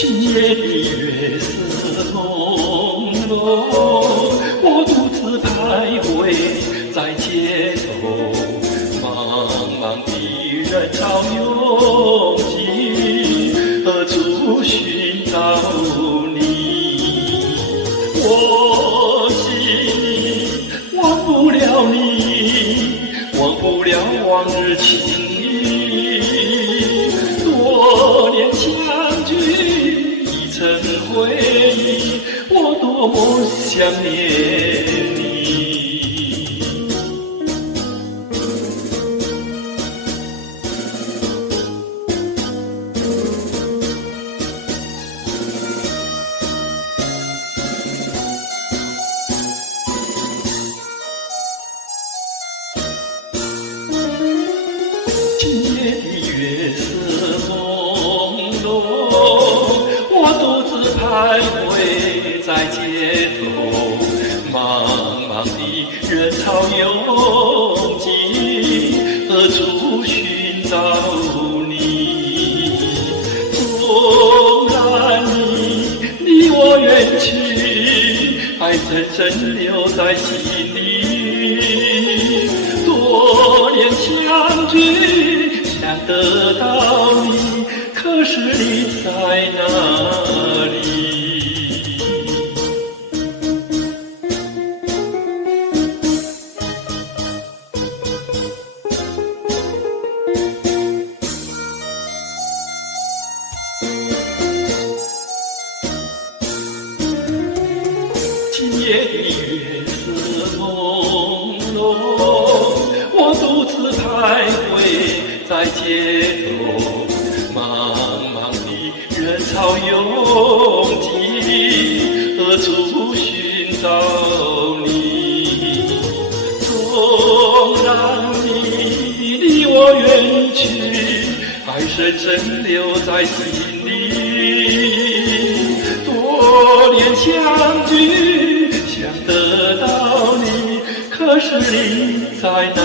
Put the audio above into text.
今夜的月色朦胧，我独自徘徊在街头，茫茫的人潮拥挤，何处寻找你？我心里忘不了你，忘不了往日情谊，多年相聚已成回忆，我多么想念你。今夜的月色朦胧，我独自徘徊在街头，茫茫的人潮拥挤，何处寻找你？纵然你离我远去，还深深留在心里。多年相聚，想得到你，可是你在哪里？今夜的月色朦胧，我独自徘徊在街头，茫茫的人潮拥挤，何处寻找你？纵然你离我远去，还深深留在心里。多年相聚，想得到你，可是你在哪